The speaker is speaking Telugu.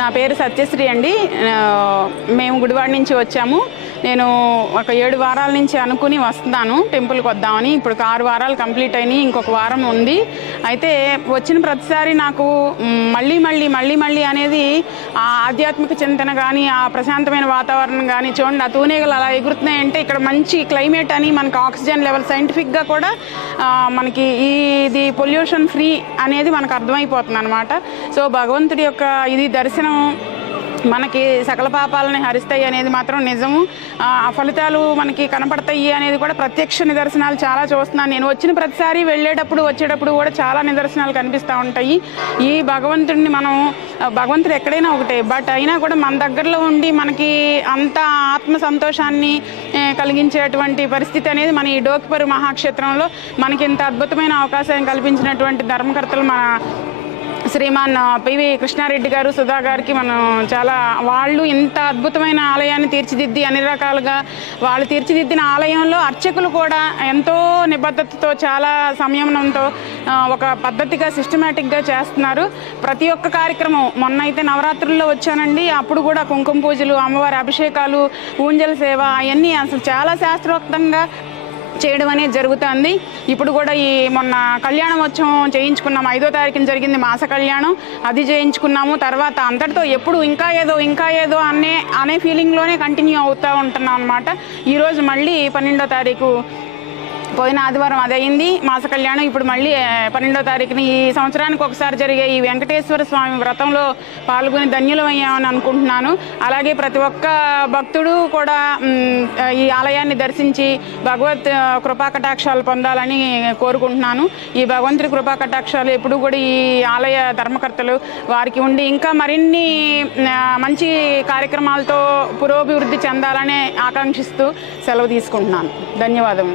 నా పేరు సత్యశ్రీ అండి. మేము గుడివాడ నుంచి వచ్చాము. నేను ఒక ఏడు వారాల నుంచి అనుకుని వస్తాను టెంపుల్కి వద్దామని. ఇప్పుడు ఆరు వారాలు కంప్లీట్ అయినాయి ఇంకొక వారం ఉంది. అయితే వచ్చిన ప్రతిసారి నాకు మళ్ళీ మళ్ళీ మళ్ళీ మళ్ళీ అనేది ఆ ఆధ్యాత్మిక చింతన కానీ ఆ ప్రశాంతమైన వాతావరణం కానీ చూడండి ఆ తూనేగలు అలా ఎగురుతున్నాయంటే ఇక్కడ మంచి క్లైమేట్ అని మనకు ఆక్సిజన్ లెవెల్ సైంటిఫిక్గా కూడా మనకి ఈ ఇది పొల్యూషన్ ఫ్రీ అనేది మనకు అర్థమైపోతుంది అనమాట సో భగవంతుడి యొక్క ఇది దర్శనం మనకి సకల పాపాలని హరిస్తాయి అనేది మాత్రం నిజము. ఆ ఫలితాలు మనకి కనపడతాయి అనేది కూడా ప్రత్యక్ష నిదర్శనాలు చాలా చూస్తున్నాను. నేను వచ్చిన ప్రతిసారి వెళ్ళేటప్పుడు వచ్చేటప్పుడు కూడా చాలా నిదర్శనాలు కనిపిస్తూ ఉంటాయి. ఈ భగవంతుడిని మనం భగవంతుడు ఎక్కడైనా ఒకటే బట్ అయినా కూడా మన దగ్గరలో ఉండి మనకి అంత ఆత్మ సంతోషాన్ని కలిగించేటువంటి పరిస్థితి అనేది మన ఈ డోకిపరు మహాక్షేత్రంలో మనకి ఇంత అద్భుతమైన అవకాశం కల్పించినటువంటి ధర్మకర్తలు మన శ్రీమాన్ పివి కృష్ణారెడ్డి గారు సుధా గారికి మనం చాలా వాళ్ళు ఇంత అద్భుతమైన ఆలయాన్ని తీర్చిదిద్ది అన్ని రకాలుగా వాళ్ళు తీర్చిదిద్దిన ఆలయంలో అర్చకులు కూడా ఎంతో నిబద్ధతతో చాలా సంయమనంతో ఒక పద్ధతిగా సిస్టమేటిక్గా చేస్తున్నారు. ప్రతి ఒక్క కార్యక్రమం మొన్న అయితే నవరాత్రుల్లో వచ్చానండి. అప్పుడు కూడా కుంకుమ పూజలు అమ్మవారి అభిషేకాలు ఊంజల సేవ అవన్నీ అసలు చాలా శాస్త్రోక్తంగా చేయడం అనేది జరుగుతుంది. ఇప్పుడు కూడా ఈ మొన్న కళ్యాణోత్సవం చేయించుకున్నాము ఐదో తారీఖున జరిగింది మాస కళ్యాణం. అది చేయించుకున్నాము. తర్వాత అంతటితో ఎప్పుడు ఇంకా ఏదో ఇంకా ఏదో అనే అనే ఫీలింగ్లోనే కంటిన్యూ అవుతూ ఉంటున్నాం అనమాట ఈరోజు మళ్ళీ పన్నెండో తారీఖు పోయిన ఆదివారం అది అయింది. మాస కళ్యాణం ఇప్పుడు మళ్ళీ పన్నెండో తారీఖున ఈ సంవత్సరానికి ఒకసారి జరిగే ఈ వెంకటేశ్వర స్వామి వ్రతంలో పాల్గొని ధన్యులమయ్యామని అనుకుంటున్నాను. అలాగే ప్రతి ఒక్క భక్తుడు కూడా ఈ ఆలయాన్ని దర్శించి భగవత్ కృపాకటాక్షాలు పొందాలని కోరుకుంటున్నాను. ఈ భగవంతుడి కృపాకటాక్షాలు ఎప్పుడు కూడా ఈ ఆలయ ధర్మకర్తలు వారికి ఉండి ఇంకా మరిన్ని మంచి కార్యక్రమాలతో పురోభివృద్ధి చెందాలని ఆకాంక్షిస్తూ సెలవు తీసుకుంటున్నాను. ధన్యవాదము